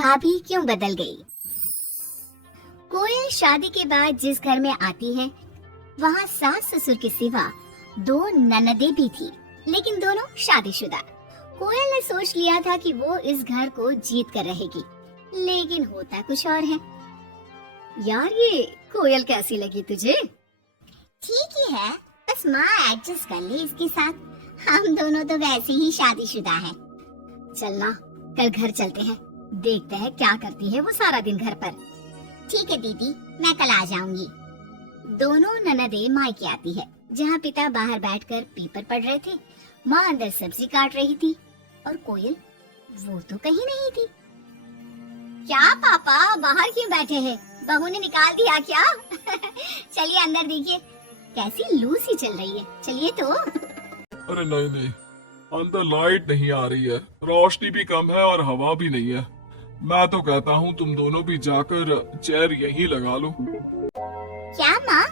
भाभी क्यों बदल गई। कोयल शादी के बाद जिस घर में आती है वहाँ सास ससुर के सिवा 2 ननदें भी थी, लेकिन दोनों शादीशुदा। कोयल ने सोच लिया था कि वो इस घर को जीत कर रहेगी, लेकिन होता कुछ और है। यार ये कोयल कैसी लगी तुझे? ठीक ही है, बस माँ एडजस्ट कर ली इसके साथ। हम दोनों तो वैसे ही शादीशुदा हैं। चलना कल घर चलते हैं, देखते हैं क्या करती है वो सारा दिन घर पर। ठीक है दीदी, मैं कल आ जाऊंगी। दोनों ननदें मायके आती है, जहाँ पिता बाहर बैठकर पेपर पढ़ रहे थे, माँ अंदर सब्जी काट रही थी और कोयल वो तो कहीं नहीं थी। क्या पापा बाहर क्यों बैठे हैं? बहू ने निकाल दिया क्या? चलिए अंदर देखिए, कैसी लू सी चल रही है। चलिए तो। अरे नहीं, अंदर लाइट नहीं आ रही है, रोशनी भी कम है और हवा भी नहीं है। मैं तो कहता हूँ तुम दोनों भी जाकर चेयर यहीं लगा लो। क्या माँ,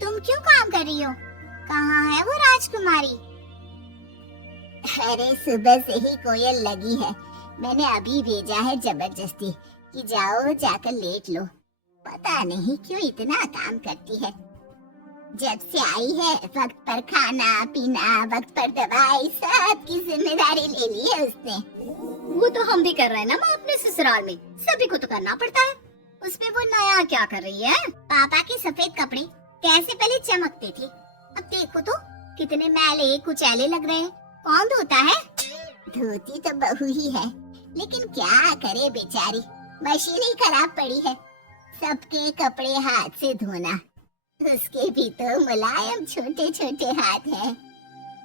तुम क्यों काम कर रही हो? कहाँ है वो राजकुमारी? अरे सुबह से ही कोयल लगी है, मैंने अभी भेजा है जबरदस्ती कि जाओ जाकर लेट लो। पता नहीं क्यों इतना काम करती है। जब से आई है वक्त पर खाना पीना, वक्त पर दवाई, सब की जिम्मेदारी ले ली है उसने। वो तो हम भी कर रहे हैं ना माँ अपने ससुराल में, सभी को तो करना पड़ता है। उसमें वो नया क्या कर रही है? पापा के सफेद कपड़े कैसे पहले चमकते थे, अब देखो तो कितने मैले कुचैले लग रहे हैं। कौन धोता है? धोती तो बहू ही है, लेकिन क्या करे बेचारी, मशीन ही खराब पड़ी है। सबके कपड़े हाथ से धोना, उसके भी तो मुलायम छोटे छोटे हाथ हैं।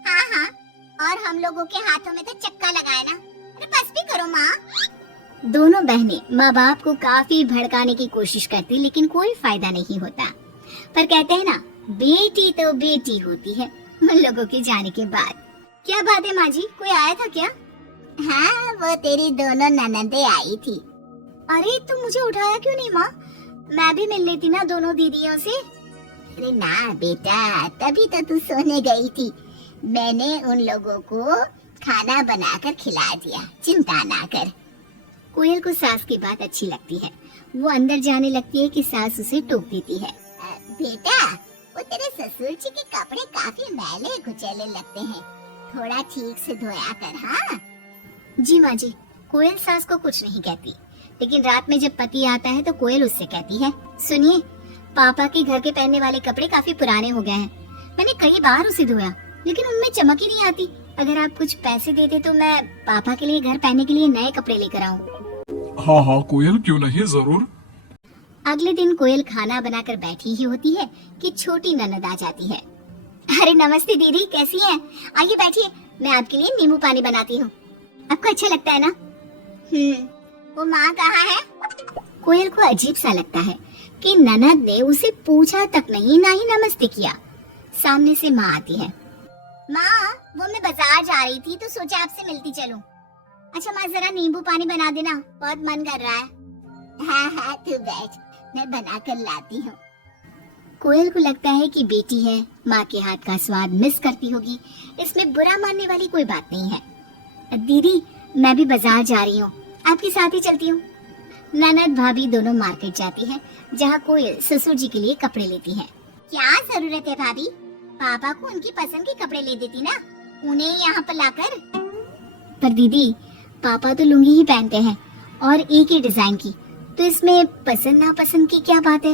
हाँ, और हम लोगों के हाथों में तो चक्का लगाए ना। अरे बस भी करो माँ। दोनों बहनें माँ बाप को काफी भड़काने की कोशिश करती, लेकिन कोई फायदा नहीं होता। पर कहते हैं ना, बेटी तो बेटी होती है उन लोगों के जाने के बाद। क्या बात है माँ जी, कोई आया था क्या? हाँ, वो तेरी दोनों ननदें आई थी। अरे तुम मुझे उठाया क्यों नहीं माँ? मैं भी मिल लेती ना दोनों दीदियों से। अरे ना बेटा, तभी तो तू सोने गई थी। मैंने उन लोगों को खाना बनाकर खिला दिया, चिंता ना कर। कोयल को सास की बात अच्छी लगती है, वो अंदर जाने लगती है कि सास उसे टोक देती है। बेटा, वो तेरे ससुर जी के कपड़े काफी मैले कुचैले लगते हैं, थोड़ा ठीक से धोया कर। हाँ जी माँ जी। कोयल सास को कुछ नहीं कहती, लेकिन रात में जब पति आता है तो कोयल उससे कहती है, सुनिए पापा के घर के पहनने वाले कपड़े काफी पुराने हो गए हैं। मैंने कई बार उसे धोया, लेकिन उनमें चमक ही नहीं आती। अगर आप कुछ पैसे देते तो मैं पापा के लिए घर पहनने के लिए नए कपड़े लेकर आऊँ। हाँ कोयल, क्यों नहीं, जरूर। अगले दिन कोयल खाना बनाकर बैठी ही होती है कि छोटी ननद आ जाती है। अरे नमस्ते दीदी, कैसी हैं? आइए बैठिए, मैं आपके लिए नींबू पानी बनाती हूँ, आपको अच्छा लगता है ना? वो माँ कहाँ है? कोयल को अजीब सा लगता है कि ननद ने उसे पूछा तक नहीं, ना ही नमस्ते किया। सामने से माँ आती है। माँ, वो मैं बाजार जा रही थी तो सोचा आपसे मिलती चलूं। अच्छा माँ, जरा नींबू पानी बना देना, बहुत मन कर रहा है। हाँ, तू बैठ, मैं बना कर लाती हूँ। कोयल को लगता है कि बेटी है, माँ के हाथ का स्वाद मिस करती होगी, इसमें बुरा मानने वाली कोई बात नहीं है। दीदी, मैं भी बाजार जा रही हूँ, आपके साथ ही चलती हूँ। ननद भाभी दोनों मार्केट जाती है, जहाँ कोयल ससुर जी के लिए कपड़े लेती है। क्या जरूरत है भाभी, पापा को उनकी पसंद के कपड़े ले देती ना, उन्हें यहाँ पर लाकर। पर दीदी, पापा तो लुंगी ही पहनते हैं और एक ही डिजाइन की, तो इसमें पसंद नापसंद की क्या बात है?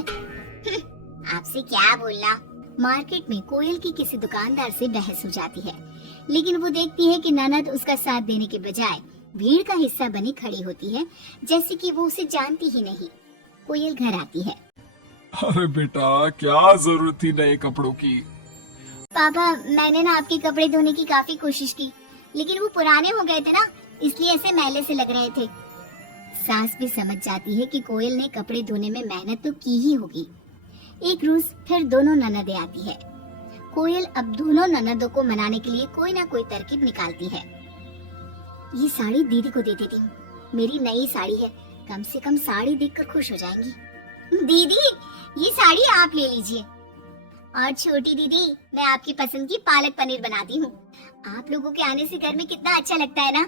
आपसे क्या बोलना। मार्केट में कोयल की किसी दुकानदार से बहस हो जाती है, लेकिन वो देखती है कि ननद उसका साथ देने के बजाय भीड़ का हिस्सा बनी खड़ी होती है, जैसे कि वो उसे जानती ही नहीं। कोयल घर आती है। अरे बेटा, क्या जरूरत थी नए कपड़ों की? पापा, मैंने ना आपके कपड़े धोने की काफी कोशिश की, लेकिन वो पुराने हो गए थे ना, इसलिए ऐसे मैले से लग रहे थे। सास भी समझ जाती है कि कोयल ने कपड़े धोने में मेहनत तो की ही होगी। एक रोज फिर दोनों ननदें आती है। कोयल अब दोनों ननदों को मनाने के लिए कोई ना कोई तरकीब निकालती है। ये साड़ी दीदी को दे देती हूँ, मेरी नई साड़ी है, कम से कम साड़ी देखकर खुश हो जाएंगी। दीदी, ये साड़ी आप ले लीजिए। और छोटी दीदी, मैं आपकी पसंद की पालक पनीर बनाती हूँ, आप लोगों के आने से घर में कितना अच्छा लगता है ना।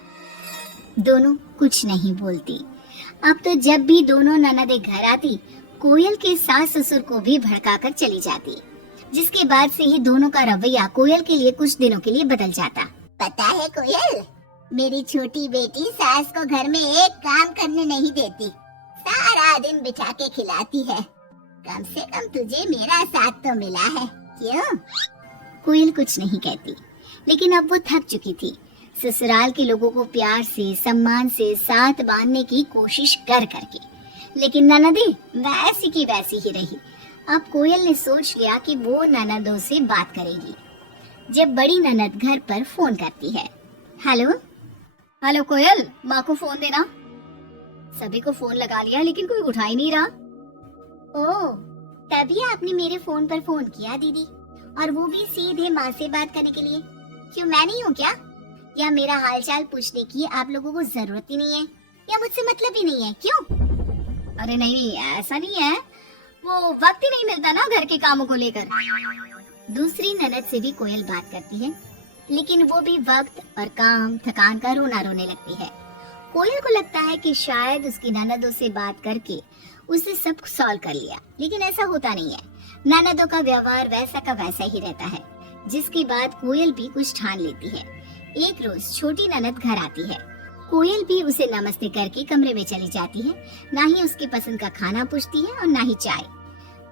दोनों कुछ नहीं बोलती। अब तो जब भी दोनों ननदें घर आती, कोयल के सास ससुर को भी भड़काकर चली जाती, जिसके बाद से ही दोनों का रवैया कोयल के लिए कुछ दिनों के लिए बदल जाता। पता है कोयल, मेरी छोटी बेटी सास को घर में एक काम करने नहीं देती, सारा दिन बिठा के खिलाती है। कम से कम तुझे मेरा साथ तो मिला है, क्यों? कोयल कुछ नहीं कहती, लेकिन अब वो थक चुकी थी। ससुराल के लोगों को प्यार से सम्मान से साथ बांधने की कोशिश कर करके, लेकिन ननदी वैसी की वैसी ही रही। अब कोयल ने सोच लिया कि वो ननदों से बात करेगी। जब बड़ी ननद घर पर फोन करती है, हेलो हेलो कोयल, माँ को फोन देना। सभी को फोन लगा लिया लेकिन कोई उठा ही नहीं रहा। ओह, तभी आपने मेरे फोन पर फोन किया दीदी, और वो भी सीधे माँ से बात करने के लिए। क्यों, मैं नहीं हूँ क्या? या मेरा हालचाल पूछने की आप लोगों को जरूरत ही नहीं है, या मुझसे मतलब ही नहीं है, क्यों? अरे नहीं, ऐसा नहीं है, वो वक्त ही नहीं मिलता ना घर के कामों को लेकर। दूसरी ननद से भी कोयल बात करती है, लेकिन वो भी वक्त और काम थकान का रोना रोने लगती है। कोयल को लगता है कि शायद उसकी ननदों से बात करके उसने सब सॉल्व कर लिया, लेकिन ऐसा होता नहीं है। ननदों का व्यवहार वैसा का वैसा ही रहता है, जिसके बाद कोयल भी कुछ ठान लेती है। एक रोज छोटी ननद घर आती है। कोयल भी उसे नमस्ते करके कमरे में चली जाती है। ना ही उसकी पसंद का खाना पूछती है और ना ही चाय।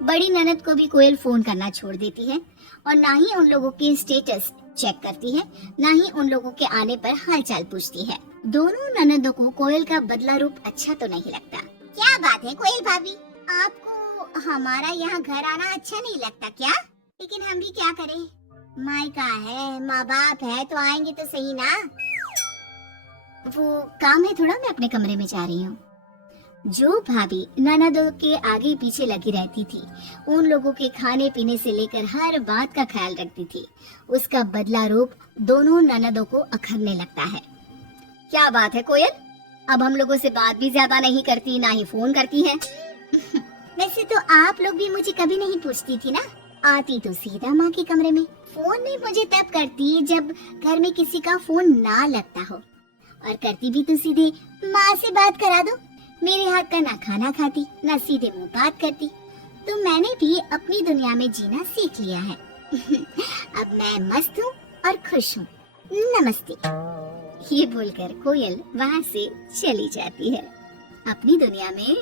बड़ी ननद को भी कोयल फोन करना छोड़ देती है, और ना ही उन लोगों के स्टेटस चेक करती है, ना ही उन लोगों के आने पर हालचाल पूछती है। दोनों ननदों को कोयल का बदला रूप अच्छा तो नहीं लगता। क्या बात है कोयल भाभी, आपको हमारा यहाँ घर आना अच्छा नहीं लगता क्या? लेकिन हम भी क्या करें, मायका है, माँ बाप है, तो आएंगे तो सही ना। वो काम है थोड़ा, मैं अपने कमरे में जा रही हूँ। जो भाभी ननदों के आगे पीछे लगी रहती थी, उन लोगों के खाने पीने से लेकर हर बात का ख्याल रखती थी, उसका बदला रूप दोनों ननदों को अखरने लगता है। क्या बात है कोयल, अब हम लोगों से बात भी ज्यादा नहीं करती, ना ही फोन करती है। वैसे तो आप लोग भी मुझे कभी नहीं पूछती थी ना, आती तो सीधा माँ के कमरे में। फोन भी मुझे तब करती जब घर में किसी का फोन ना लगता हो, और करती भी तो सीधे माँ से बात करा दो। मेरे हाथ का ना खाना खाती, ना सीधे मुंह बात करती। तो मैंने भी अपनी दुनिया में जीना सीख लिया है। अब मैं मस्त हूँ और खुश हूँ। नमस्ते। ये बोलकर कोयल वहाँ से चली जाती है अपनी दुनिया में।